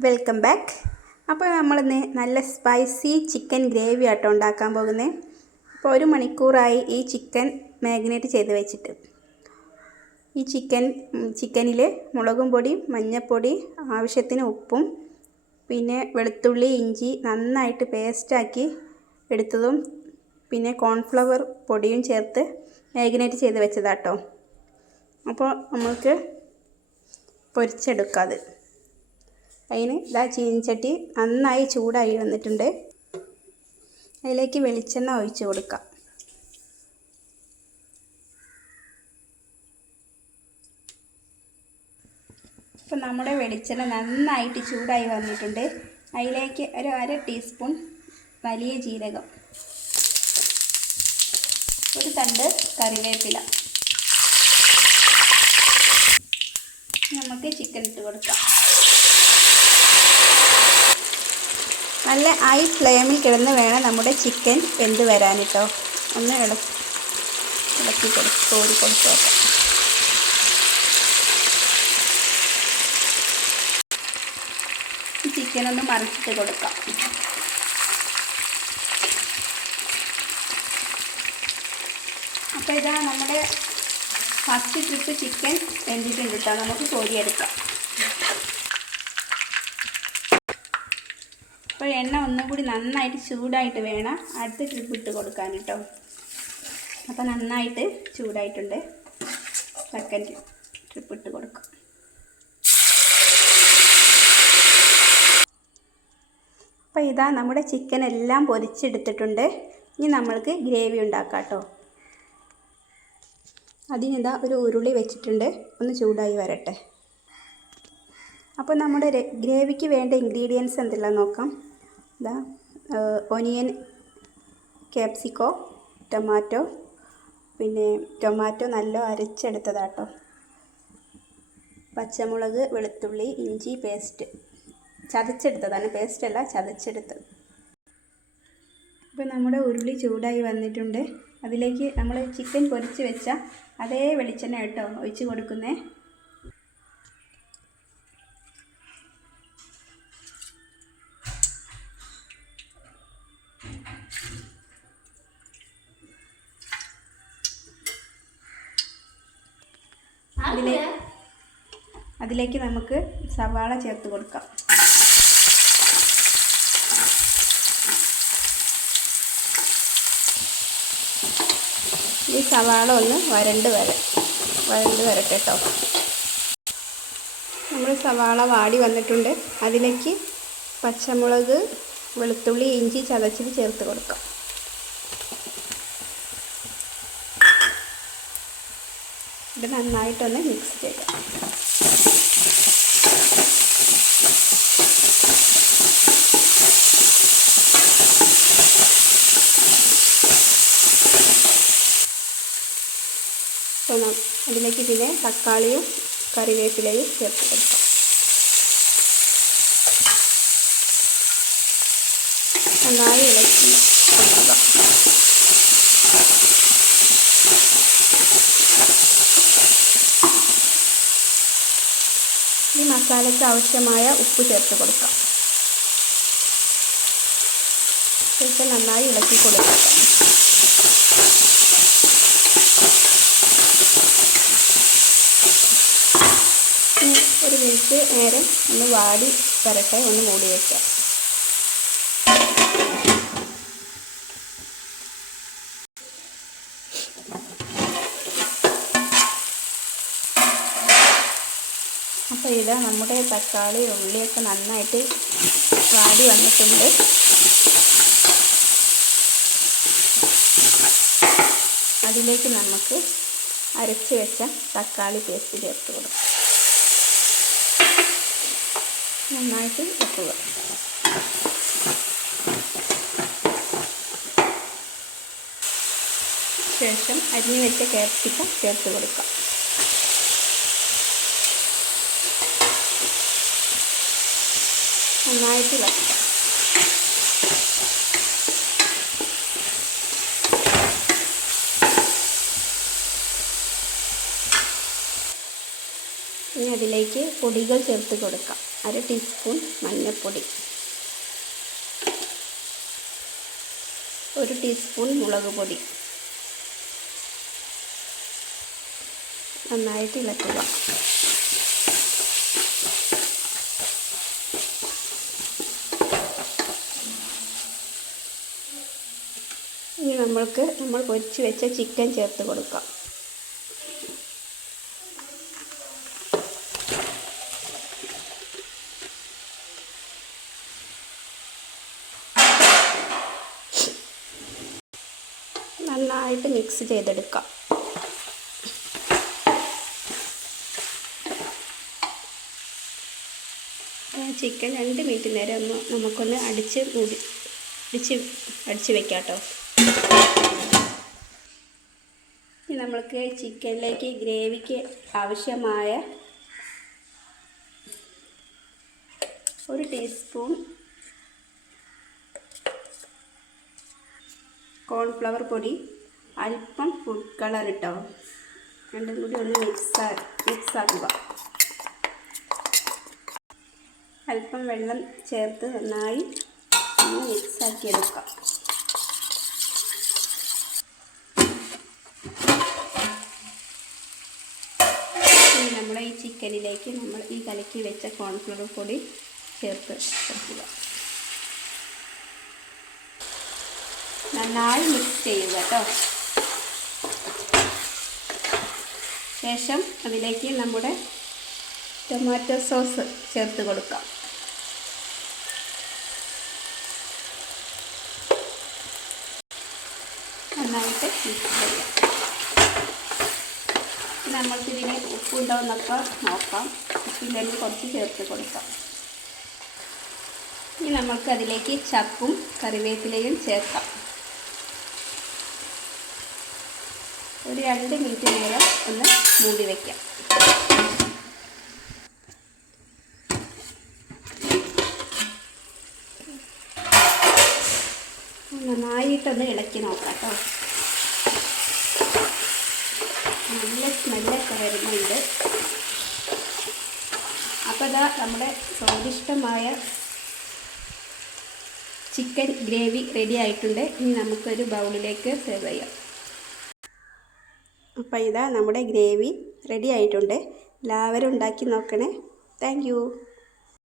Welcome back. അപ്പോൾ നമ്മളിന്ന് നല്ല സ്പൈസി ചിക്കൻ ഗ്രേവി ആട്ടോ ഉണ്ടാക്കാൻ പോകുന്നത് അപ്പോൾ ഒരു മണിക്കൂറായി ഈ ചിക്കൻ മാഗ്നേറ്റ് ചെയ്ത് വെച്ചിട്ട്. ഈ ചിക്കൻ ചിക്കനിൽ മുളകും പൊടി മഞ്ഞൾപ്പൊടി ആവശ്യത്തിന് ഉപ്പും പിന്നെ വെളുത്തുള്ളി ഇഞ്ചി നന്നായിട്ട് പേസ്റ്റാക്കി എടുത്തതും പിന്നെ കോൺഫ്ലവർ പൊടിയും ചേർത്ത് മാഗ്നേറ്റ് ചെയ്ത് വെച്ചതാട്ടോ. അപ്പോൾ നമുക്ക് പൊരിച്ചെടുക്കാം അത്. അതിന് ഇതാ ചീനിച്ചട്ടി നന്നായി ചൂടായി വന്നിട്ടുണ്ട്. അതിലേക്ക് വെളിച്ചെണ്ണ ഒഴിച്ച് കൊടുക്കാം. ഇപ്പം നമ്മുടെ വെളിച്ചെണ്ണ നന്നായിട്ട് ചൂടായി വന്നിട്ടുണ്ട്. അതിലേക്ക് ഒരു അര ടീസ്പൂൺ വലിയ ജീരകം ഒരു തണ്ട് കറിവേപ്പില. നമുക്ക് ചിക്കൻ ഇട്ട് കൊടുക്കാം. നല്ല ഹൈ ഫ്ലെയിമിൽ കിടന്ന് വേണം നമ്മുടെ ചിക്കൻ വെന്ത് വരാൻ കേട്ടോ ഒന്ന് ഇളക്കി ഇളക്കി കൊടുത്ത് കോരി കൊടുത്ത് നോക്കാം ഒന്ന് മറിച്ചിട്ട് കൊടുക്കാം. അപ്പോൾ ഇതാ നമ്മുടെ ഫസ്റ്റ് ട്രിപ്പ് ചിക്കൻ വെന്തിട്ടുണ്ട് കേട്ടോ നമുക്ക് കോരിയെടുക്കാം. എണ്ണ ഒന്നും കൂടി നന്നായിട്ട് ചൂടായിട്ട് വേണം അടുത്ത ട്രിപ്പ് ഇട്ട് കൊടുക്കാൻ കേട്ടോ. അപ്പോൾ നന്നായിട്ട് ചൂടായിട്ടുണ്ട്. സെക്കൻഡ് ട്രിപ്പ് ഇട്ട് കൊടുക്കും. അപ്പോൾ ഇതാ നമ്മുടെ ചിക്കൻ എല്ലാം പൊരിച്ചെടുത്തിട്ടുണ്ട്. ഇനി നമ്മൾക്ക് ഗ്രേവി ഉണ്ടാക്കാം കേട്ടോ. അതിനിതാ ഒരു ഉരുളി വെച്ചിട്ടുണ്ട്. ഒന്ന് ചൂടായി വരട്ടെ. അപ്പോൾ നമ്മുടെ ഗ്രേവിക്ക് വേണ്ട ഇൻഗ്രീഡിയൻസ് എന്തെല്ലാം നോക്കാം. ഇതാ ഒനിയൻ ക്യാപ്സിക്കോ ടൊമാറ്റോ പിന്നെ ടൊമാറ്റോ നല്ല അരച്ചെടുത്തതാട്ടോ. പച്ചമുളക് വെളുത്തുള്ളി ഇഞ്ചി പേസ്റ്റ്. ചതച്ചെടുത്തതാണ് പേസ്റ്റ് അല്ല ചതച്ചെടുത്തത്. ഇപ്പോൾ നമ്മുടെ ഉരുളി ചൂടായി വന്നിട്ടുണ്ട്. അതിലേക്ക് നമ്മൾ ചിക്കൻ പൊരിച്ച് വെച്ച അതേ വെളിച്ചെണ്ണ കേട്ടോ ഒഴിച്ച് കൊടുക്കുന്നേ. അതിലേക്ക് നമുക്ക് സവാള ചേർത്ത് കൊടുക്കാം. ഈ സവാള ഒന്ന് വരണ്ട് വരെ വരണ്ട് വരട്ടെ കേട്ടോ നമ്മൾ സവാള വാടി വന്നിട്ടുണ്ട്. അതിലേക്ക് പച്ചമുളക് വെളുത്തുള്ളി ഇഞ്ചി ചതച്ചത് ചേർത്ത് കൊടുക്കാം. ഇത് നന്നായിട്ടൊന്ന് മിക്സ് ചെയ്യാം അതിലേക്ക് പിന്നെ തക്കാളിയും കറിവേപ്പിലയും ചേർത്ത് കൊടുക്കാം. നന്നായി ഇളക്കി കൊടുക്കുക. മസാലയ്ക്ക് ആവശ്യമായ ഉപ്പ് ചേർത്ത് കൊടുക്കാം. ശേഷം നന്നായി ഇളക്കി കൊടുക്കാം. ഒരു മിനിറ്റ് നേരം ഒന്ന് വാടി വരട്ടെ ഒന്ന് മൂടി വയ്ക്കാം അപ്പോൾ നമ്മുടെ തക്കാളി ഉള്ളിയൊക്കെ നന്നായിട്ട് വാടി വന്നിട്ടുണ്ട്. അതിലേക്ക് നമുക്ക് അരച്ച് വെച്ച തക്കാളി പേസ്റ്റ് ചേർത്ത് കൊടുക്കാം. നന്നായിട്ട് വെക്കുക ശേഷം അരിഞ്ഞു വെച്ച കാപ്സിക്കം ചേർത്ത് കൊടുക്കാം. നന്നായിട്ട് ഇളക്കാം ഇനി അതിലേക്ക് പൊടികൾ ചേർത്ത് കൊടുക്കാം. അര ടീസ്പൂൺ മഞ്ഞൾപ്പൊടി. ഒരു ടീസ്പൂൺ മുളക് പൊടി. നന്നായിട്ട് ഇളക്കുക. ഇനി നമ്മൾക്ക് നമ്മൾ പൊരിച്ച് വെച്ച ചിക്കൻ ചേർത്ത് കൊടുക്കാം. നന്നായിട്ട് മിക്സ് ചെയ്തെടുക്കാം. ചിക്കൻ രണ്ട് മിനിറ്റ് നേരം ഒന്ന് നമുക്കൊന്ന് അടിച്ച് മൂടി അടിച്ച് അടിച്ച് വെക്കാം കേട്ടോ നമ്മൾക്ക് ചിക്കനിലേക്ക് ഗ്രേവിക്ക് ആവശ്യമായ ഒരു ടീസ്പൂൺ കോൺഫ്ലവർ പൊടി അല്പം ഫുഡ് കളർ ഇട്ടോ. രണ്ടും കൂടി ഒന്ന് മിക്സ് മിക്സ് ആക്കുക. അല്പം വെള്ളം ചേർത്ത് നന്നായി ഒന്ന് മിക്സാക്കി എടുക്കാം ഇനി നമ്മുടെ ഈ ചിക്കനിലേക്ക് നമ്മൾ ഈ കലക്കി വെച്ച കോൺഫ്ലവർ പൊടി ചേർത്ത് കൊടുക്കുക നന്നായി മിക്സ് ചെയ്യുക കേട്ടോ ശേഷം അതിലേക്ക് നമ്മുടെ ടൊമാറ്റോ സോസ് ചേർത്ത് കൊടുക്കാം. നന്നായിട്ട് മിക്സ് ചെയ്യാം. നമ്മൾക്കിതിന് ഉപ്പുണ്ടോ എന്നൊക്കെ നോക്കാം. ഉപ്പില്ലെങ്കിൽ കുറച്ച് ചേർത്ത് കൊടുക്കാം. ഇനി നമ്മൾക്ക് അതിലേക്ക് ചപ്പും കറിവേപ്പിലയും ചേർക്കാം. ഒരു രണ്ട് മിനിറ്റ് നേരം ഒന്ന് മൂടി വയ്ക്കാം നന്നായിട്ടൊന്ന് ഇളക്കി നോക്കാം കേട്ടോ. നല്ല സ്മെല്ലൊക്കെ വരുന്നുണ്ട് അപ്പോൾ ഇതാ നമ്മുടെ സ്വാദിഷ്ടമായ ചിക്കൻ ഗ്രേവി റെഡി ആയിട്ടുണ്ട്. ഇനി നമുക്കൊരു ബൗളിലേക്ക് സെർവ് ചെയ്യാം. അപ്പോൾ ഇതാ നമ്മുടെ ഗ്രേവി റെഡി ആയിട്ടുണ്ട്. എല്ലാവരും ഉണ്ടാക്കി നോക്കണേ. താങ്ക്